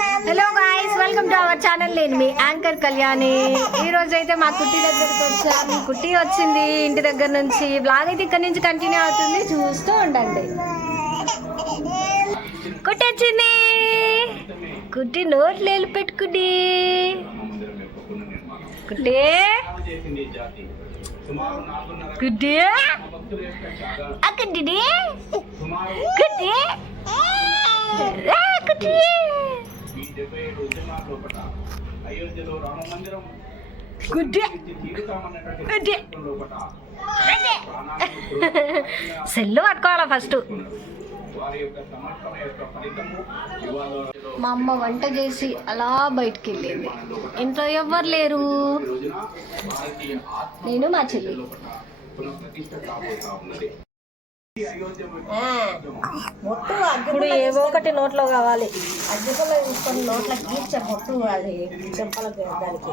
Hello guys welcome to our channel నేను మీ anchor Kalyani ఈ రోజు అయితే మా కుట్టి దగ్గరకు వచ్చాము కుట్టి వచ్చింది ఇంటి దగ్గర నుంచి. బ్లాగ్ అయితే ఇక్కడ నుంచి కంటిన్యూ అవుతుంది. చూస్తూ ఉండండి. కుట్టి వచ్చింది. కుట్టి నోట్లు వెళ్ళి పెట్టుకుడి కుట్టి. కుట్టి. అక్కడి కుట్టి. గుడ్డి సెల్లు పట్టుకోవాలా ఫస్ట్? మా అమ్మ వంట చేసి అలా బయటికి వెళ్ళింది ఇంట్లో ఎవ్వరు లేరు. నేను మా చెల్లి. ఇప్పుడు ఏవో ఒకటి నోట్లో కావాలి. అద్దెకుల్లో తీసుకొని నోట్ల గీర్చే పొట్టు అది చెంపల దానికి.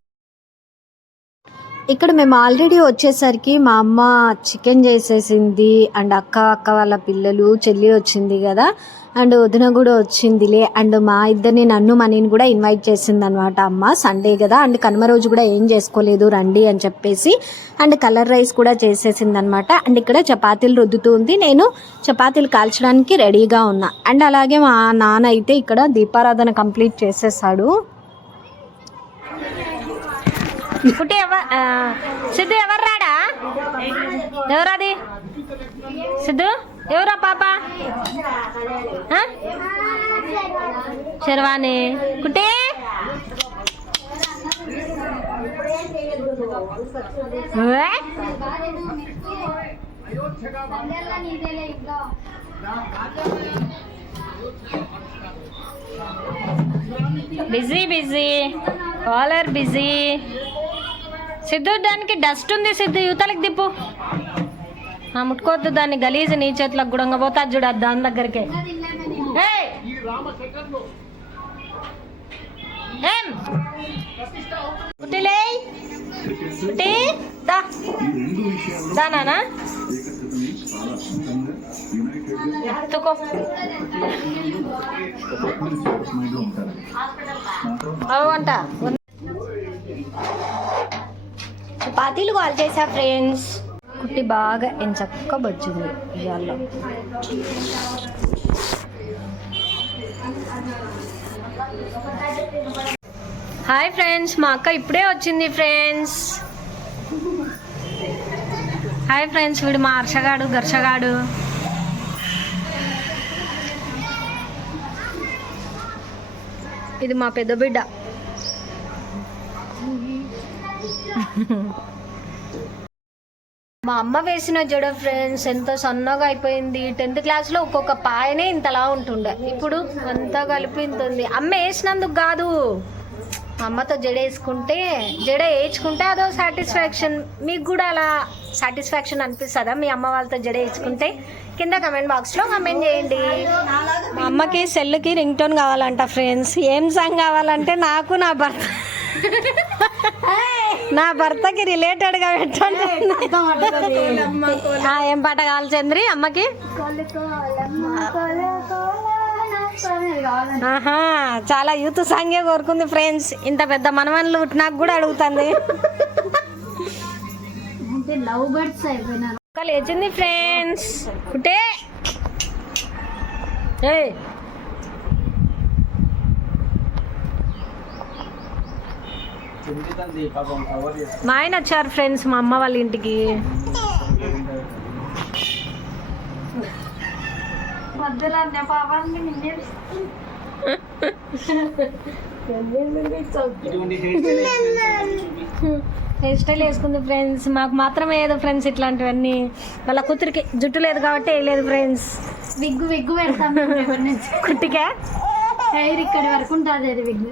ఇక్కడ మేము ఆల్రెడీ వచ్చేసరికి మా అమ్మ చికెన్ చేసేసింది అండ్ అక్క అక్క వాళ్ళ పిల్లలు చెల్లి వచ్చింది కదా అండ్ వదిన కూడా వచ్చిందిలే అండ్ మా ఇద్దరిని నన్ను మనీని కూడా ఇన్వైట్ చేసింది అనమాట అమ్మ. సండే కదా అండ్ కనుమ రోజు కూడా ఏం చేసుకోలేదు రండి అని చెప్పేసి అండ్ కలర్ రైస్ కూడా చేసేసింది అనమాట అండ్ ఇక్కడ చపాతీలు రుద్దుతూ ఉంది నేను చపాతీలు కాల్చడానికి రెడీగా ఉన్నా. అండ్ అలాగే మా నాన్న అయితే ఇక్కడ దీపారాధన కంప్లీట్ చేసేసాడు. కుట్టి ఎవ సిద్ధు ఎవరు రాడా? ఎవరది? సిద్ధు ఎవరా పాప? Sharvani. కుటే busy busy. Caller busy. Siddhu దానికి డస్ట్ ఉంది సిద్ధు యువతలకి దిప్పు. ఆ, ముట్టుకోవద్దు దాన్ని గలీజ్ నీ చేతులకు గుడంగా పోతా చూడ దాని దగ్గరికి. అవంట చపాతీలు కాల్ చేసా ఫ్రెండ్స్ కుట్టి బాగా ఎంచక్క బొచ్చింది ఇవాళ హాయ్ ఫ్రెండ్స్ మా అక్క ఇప్పుడే వచ్చింది ఫ్రెండ్స్. హాయ్ ఫ్రెండ్స్ వీడు మా అర్షగాడు గర్షగాడు ఇది మా పెద్ద బిడ్డ. మా అమ్మ వేసిన జడ ఫ్రెండ్స్ ఎంతో సన్నగా అయిపోయింది. టెన్త్ క్లాస్లో ఒక్కొక్క పాయనే ఇంతలా ఉంటుండే. ఇప్పుడు అంతా కలిపి ఇంత ఉంది. అమ్మ వేసినందుకు కాదు. మా అమ్మతో జడ వేసుకుంటే జడ వేయించుకుంటే అదో సాటిస్ఫాక్షన్ మీకు కూడా అలా సాటిస్ఫాక్షన్ అనిపిస్తుందా? మీ అమ్మ వాళ్ళతో జడ వేయించుకుంటే? కింద కమెంట్ బాక్స్లో కమెంట్ చేయండి. మా అమ్మకి సెల్లుకి రింగ్ టోన్ కావాలంట ఫ్రెండ్స్ ఏం సాంగ్ కావాలంటే నాకు నా భర్త. నా భర్తకి రిలేటెడ్గా పెట్టండి. ఆ, ఏం పాట కావాలి చంద్రి అమ్మకి? ఆహా చాలా యూత్ సాంగే కోరుకుంది ఫ్రెండ్స్ ఇంత పెద్ద మనవన్లు నాకు కూడా అడుగుతుంది. లవ్ బర్డ్స్ అయిపోయినారు ఒక్క లేచింది ఫ్రెండ్స్ కుట్టే. మా ఆయన వచ్చారు ఫ్రెండ్స్ మా అమ్మ వాళ్ళ ఇంటికి. హెయిర్ స్టైల్ వేసుకుంది ఫ్రెండ్స్. మాకు మాత్రమే ఏదో ఫ్రెండ్స్ ఇట్లాంటివన్నీ. వాళ్ళ కూతురికి జుట్టు లేదు కాబట్టి వేయలేదు ఫ్రెండ్స్. విగ్గు విగ్గు పెడతాం కుట్టిగా హెయిర్ ఇక్కడి వరకు ఉంటుంది అది విగ్గు.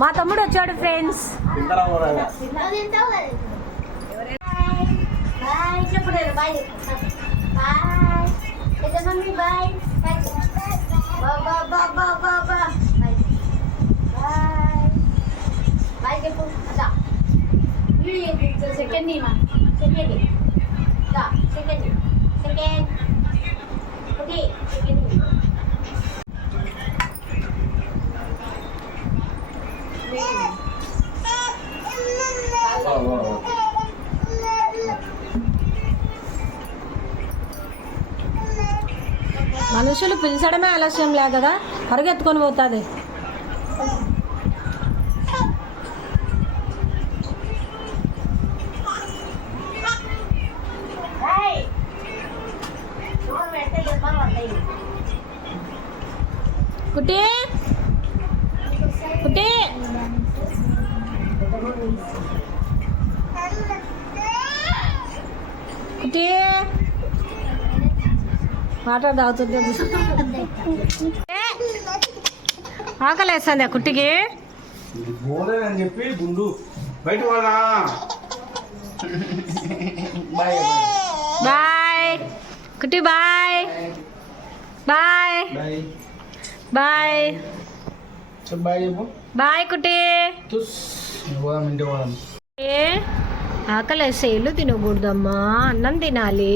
మా తమ్ముడు వచ్చాడు friends second second second second okay second మనుషులు పిలిచడమే ఆలస్యం లే కదా పరిగెత్తుకొని పోతుంది బాయ్ ఫోన్ పెడితే దెబ్బలు పడతాయి కుట్టి కుట్టి కుట్టి వాటర్ తాగుతుంది ఆకలి వేస్తుంది ఆ కుట్టికి? పోలేదని చెప్పి గుండు. బయట బాయ్. బాయ్. కుట్టి bye. Bye. Bye. Bye. Bye కుట్టి. తుస్. పోదాం ఇంటి పోదాం. ఏ? ఆకలి వేస్తే ఇల్లు తినకూడదమ్మా. అన్నం తినాలి.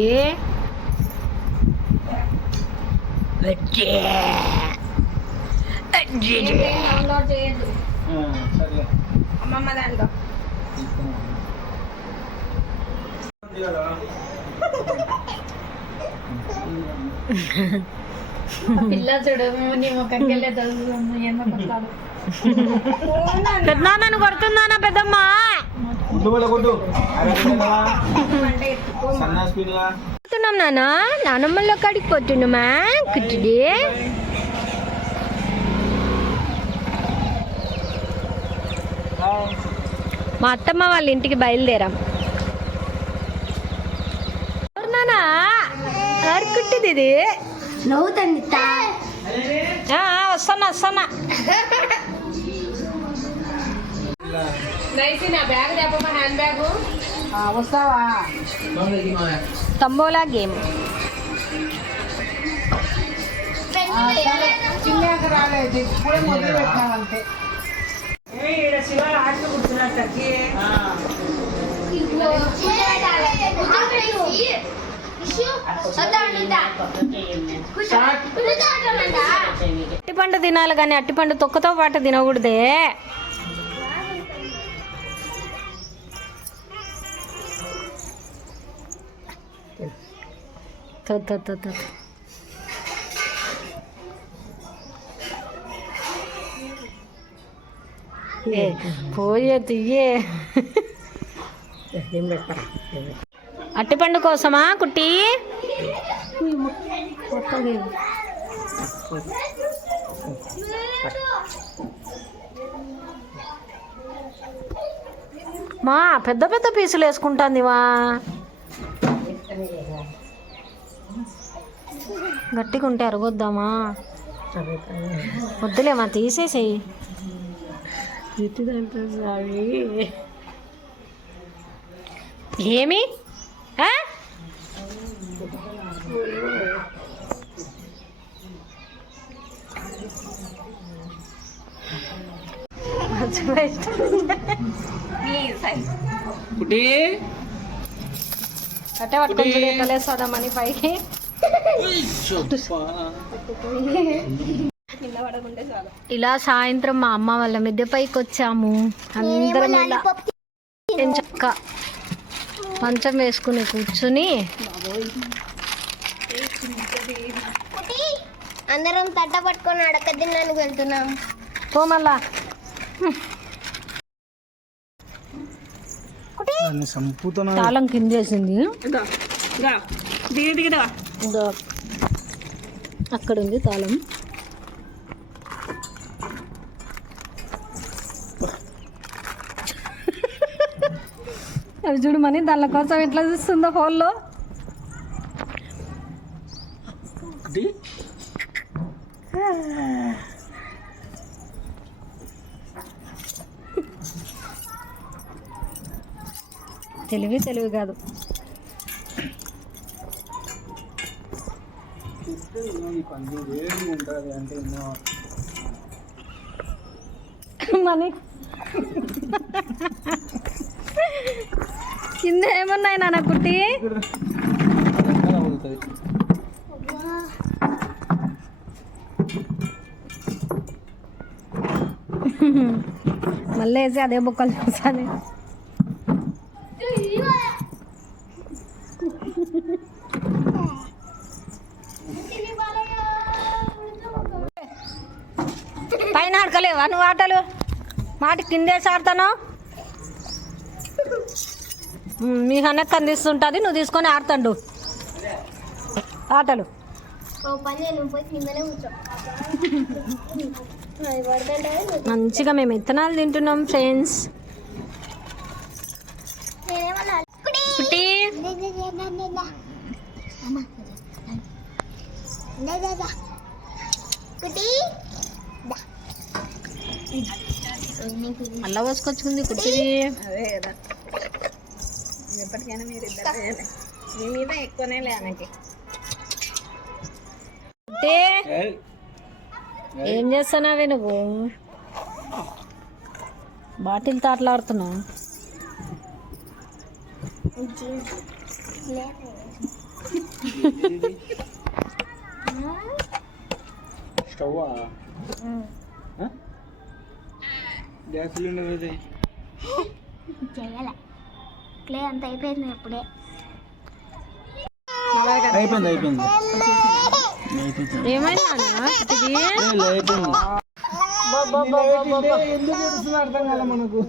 డౌన్లోడ్ చేయొద్దు అమ్మమ్మ దాంట్లో పిల్ల చూడు నీ ముఖంకి వెళ్ళే చదువుతుంది ఏమో పట్టాలి పెద్ద నన్ను కొడుతుందానా పెద్దమ్మ? కొట్టు గా పోతున్నాం నాన్న నానమ్మలో కాడికి పోతున్నామా కుట్టుడి మా అత్తమ్మ వాళ్ళ ఇంటికి బయలుదేరాం. ఎవరు నానా? కుట్టిది ఇది? వస్తానా వస్తానా. తంబోలా గేమ్ అట్టిపండు తినాలి కానీ అట్టిపండు తొక్కతో పాటు తినకూడదే ఏ పోయే తీయే అట్టిపండు కోసమా కుట్టి? మా పెద్ద పెద్ద పీసులు వేసుకుంటాంది మా గట్టిగా ఉంటే అరగొద్దామా? వద్దులేమా తీసేసేయి. ఏమి? ఆ? కుట్టి. కింద పడకుంటే చాలు ఇలా సాయంత్రం మా అమ్మ వాళ్ళ మిద్దె పైకి వచ్చాము. అందరం ఇలా చక్క? మంచం వేసుకుని కూర్చుని అందరం తట్ట పట్టుకొని అడక తిన్నానికి వెళ్తున్నాం. పో మళ్ళా. తాళం ఇదా ఇదా దిగి దిగిదా ఇదో అక్కడ ఉంది తాళం. అవి చూడమని దాని కోసం ఎట్లా చూస్తుందో ఫోన్లో తెలివి తెలివి కాదు. మనీ. కింద ఏమున్నాయి నాన్న కుట్టి? మళ్ళీ వేసి అదే బొక్కలు చూసాను. పైన ఆడకలేవా నువ్వు ఆటలు? మాట కిందేసి ఆడతాను? మీ హనక్ అందిస్తుంటుంది నువ్వు తీసుకొని ఆడుతాడు. ఆటలు. మంచిగా మేము విత్తనాలు తింటున్నాం ఫ్రెండ్స్. కుటి మళ్ళా పోసుకొచ్చుకుంది కుట్టి అదే కదా. ఎప్పటికైనా మీరు ఇద్దరు చేయాలి. మీ మీద ఎక్కువనే లే ఆయనకి కుట్టి ఏం చేస్తున్నావే నువ్వు? బాటిల్తో ఆటలాడుతున్నావు స్టవ్ గ్యాస్ సిలిండర్ అది చేయాలి క్లే అంత అయిపోయింది అప్పుడే అయిపోయింది అయిపోయింది. అయిపోయింది. ఏమైనా అయిపోయింది ఎందుకు ఏడుస్తుందో అర్థం కాలే మనకు.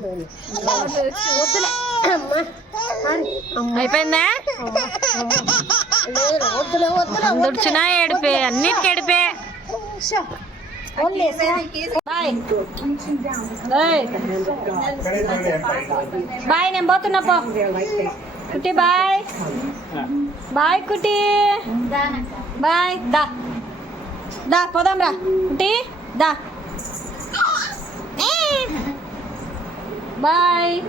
అయిపోయిందా? అందుడిచినా ఏడిపే అన్నిటికి ఏడిపే. బాయ్ నేను పోతున్నా పో. కుట్టి బాయ్ బాయ్ కుట్టి బాయ్ దా. దా పోదాం రా. కుట్టి దా. బాయ్